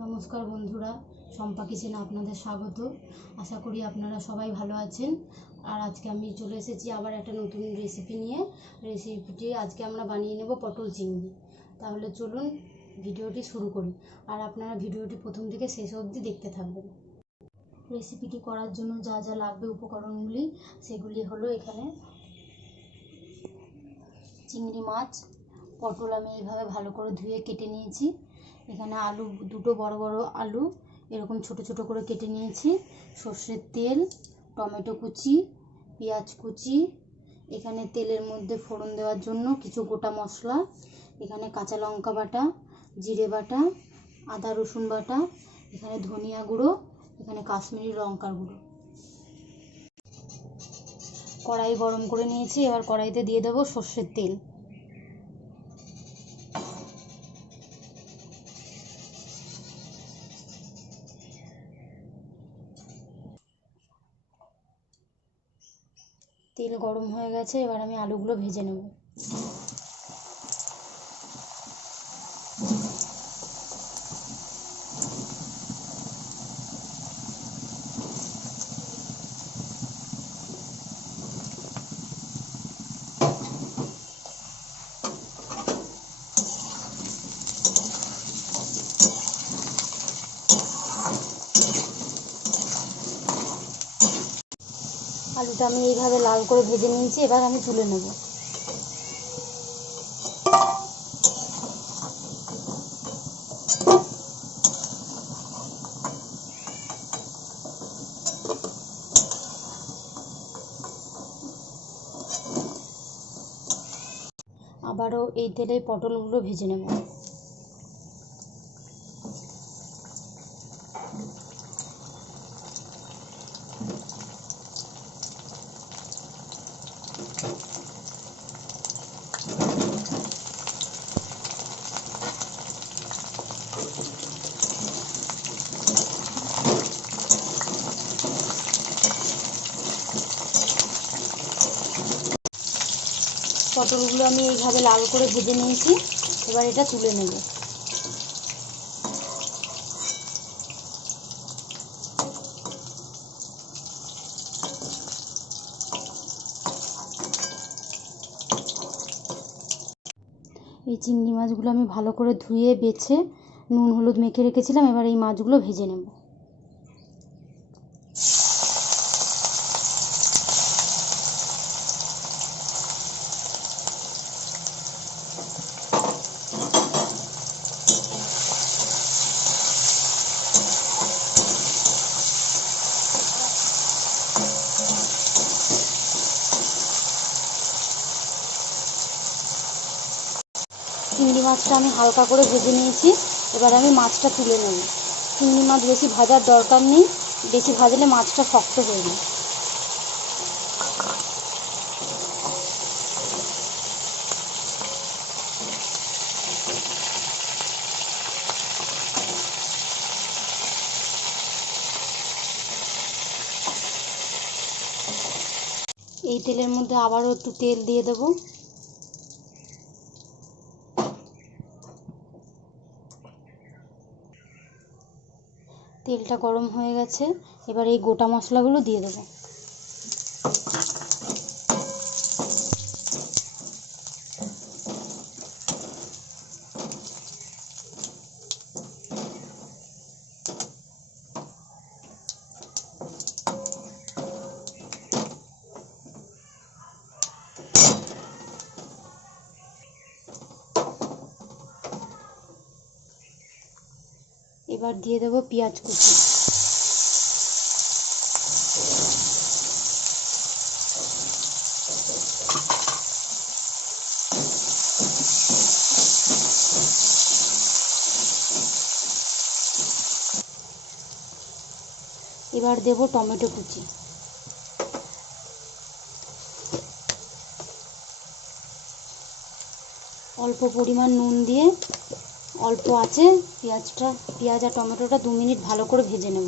নমস্কার বন্ধুরা, শম্পা কিচেনে আপনাদের স্বাগত। আশা করি আপনারা সবাই ভালো আছেন। আর আজকে আমি চলে এসেছি আবার একটা নতুন রেসিপি নিয়ে। রেসিপিটি আজকে আমরা বানিয়ে নেব পটল চিংড়ি। তাহলে চলুন ভিডিওটি শুরু করি, আর আপনারা ভিডিওটি প্রথম থেকে শেষ অবধি দেখতে থাকবেন। রেসিপিটি করার জন্য যা যা লাগবে উপকরণগুলি সেগুলি হলো এখানে চিংড়ি মাছ, পটল আমি এইভাবে ভালো করে ধুয়ে কেটে নিয়েছি। এখানে আলু, দুটো বড় বড় আলু এরকম ছোট ছোট করে কেটে নিয়েছি। সর্ষের তেল, টমেটো কুচি, পেঁয়াজ কুচি, এখানে তেলের মধ্যে ফোড়ন দেওয়ার জন্য কিছু গোটা মশলা, এখানে কাঁচা লঙ্কা বাটা, জিরে বাটা, আদা রসুন বাটা, এখানে ধনিয়া গুঁড়ো, এখানে কাশ্মীরি লঙ্কার গুঁড়ো। কড়াই গরম করে নিয়েছি, এবার কড়াইতে দিয়ে দেবো সর্ষের তেল। তেল গরম হয়ে গেছে, এবার আমি আলুগুলো ভেজে নেব। আলুটা আমি এইভাবে লাল করে ভেজে নিয়েছি, এবার আমি তুলে নেব। আবারও এই তেলে পটলগুলো ভেজে নেব। পটলগুলো আমি এইভাবে লাল করে ভেজে নিয়েছি, এবার এটা তুলে নেব। এই চিংড়ি মাছগুলো আমি ভালো করে ধুয়ে বেছে নুন হলুদ মেখে রেখেছিলাম, এবার এই মাছগুলো ভেজে নেব। চিংড়ি মাছটা আমি হালকা করে ভেজে নিয়েছি, এবার আমি মাছটা তুলে নেব। চিংড়ি মাছ বেশি ভাজার দরকার নেই, বেশি ভাজলে মাছটা শক্ত হয়ে যায়। এই তেলের মধ্যে আবারও একটু তেল দিয়ে দেবো। তেলটা গরম হয়ে গেছে, এবার এই গোটা মশলাগুলো দিয়ে দেবো। এবার দিয়ে দেবো পেঁয়াজ কুচি। এবার দেব টমেটো কুচি। অল্প পরিমাণ নুন দিয়ে অল্প আঁচে পেঁয়াজ আর টমেটোটা 2 মিনিট ভালো করে ভেজে নেব।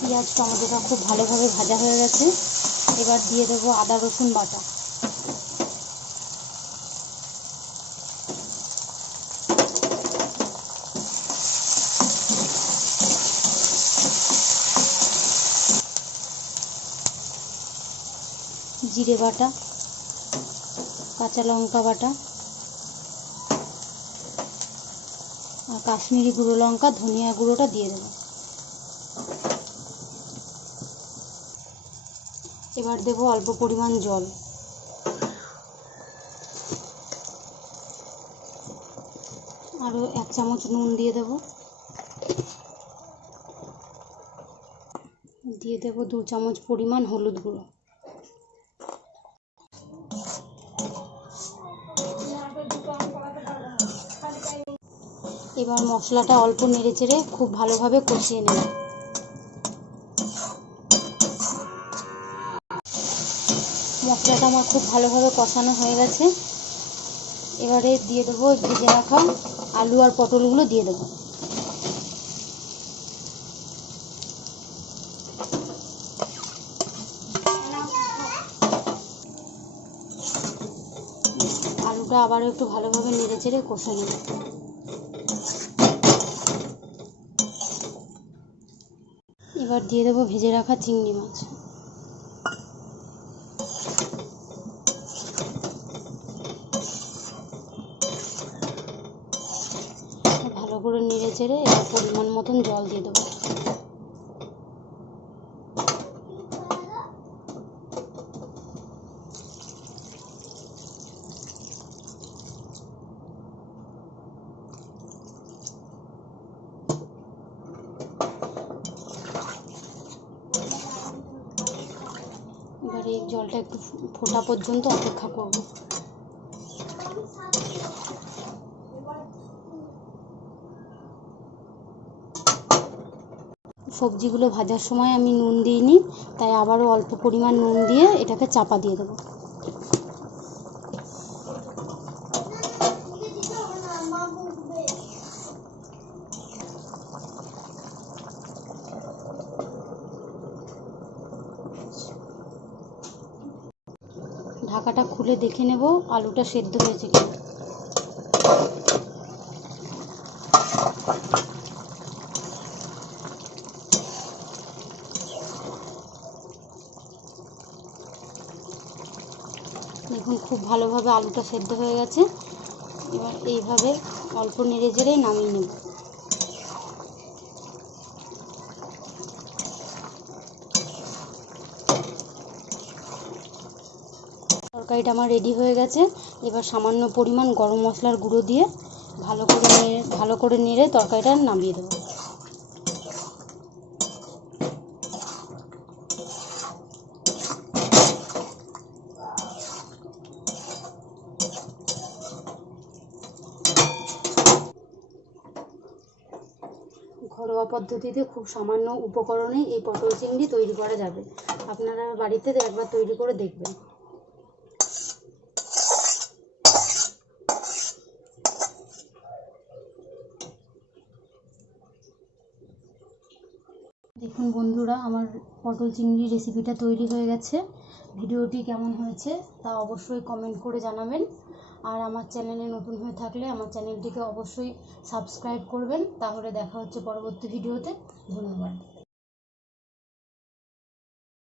পেঁয়াজ টমেটোটা খুব ভালোভাবে ভাজা হয়ে গেছে, এবার দিয়ে দেবো আদা রসুন বাটা। জিরে বাটা, কাঁচা লঙ্কা বাটা আর কাশ্মীরি গুঁড়ো লঙ্কা, ধনিয়া গুঁড়োটা দিয়ে দেবো। এবার দেবো অল্প পরিমাণ জল। আরও 1 চামচ নুন দিয়ে দেবো। দিয়ে দেবো 2 চামচ পরিমাণ হলুদ গুঁড়ো। এবার মশলাটা অল্প নেড়েচেড়ে খুব ভালোভাবে কষিয়ে নেব। মশলাটা আমার খুব ভালোভাবে কষানো হয়ে গেছে। এবারে দিয়ে দেবো ভেজে রাখা আলু আর পটলগুলো দিয়ে দেবো। আলুটা আবারও একটু ভালোভাবে নেড়েচেড়ে কষে নেব। এবার দিয়ে দেবো ভেজে রাখা চিংড়ি মাছ। ভালো করে নেড়েচেড়ে এবার পরিমাণ মতন জল দিয়ে দেবো। এবার এই জলটা একটু ফোটা পর্যন্ত অপেক্ষা করব। সবজিগুলো ভাজার সময় আমি নুন দিইনি, তাই আবারও অল্প পরিমাণ নুন দিয়ে এটাকে চাপা দিয়ে দেবো। ঢাকাটা খুলে দেখে নেব আলুটা সেদ্ধ হয়েছে কিনা। দেখুন খুব ভালোভাবে আলুটা সেদ্ধ হয়ে গেছে। এবার এইভাবে অল্প নেড়ে চেড়েই নামিয়ে নেব। তরকারিটা আমার রেডি হয়ে গেছে। এবার সামান্য পরিমাণ গরম মশলার গুঁড়ো দিয়ে ভালো করে নেড়ে তরকারিটা নামিয়ে দেবো। ঘরোয়া পদ্ধতিতে খুব সামান্য উপকরণেই এই পটল চিংড়ি তৈরি করা যাবে। আপনারা বাড়িতে একবার তৈরি করে দেখবেন। দেখুন বন্ধুরা, আমার পটল চিংড়ি রেসিপিটা তৈরি হয়ে গেছে। ভিডিওটি কেমন হয়েছে তা অবশ্যই কমেন্ট করে জানাবেন। আর আমার চ্যানেলে নতুন হয়ে থাকলে আমার চ্যানেলটিকে অবশ্যই সাবস্ক্রাইব করবেন। তাহলে দেখা হচ্ছে পরবর্তী ভিডিওতে। ধন্যবাদ।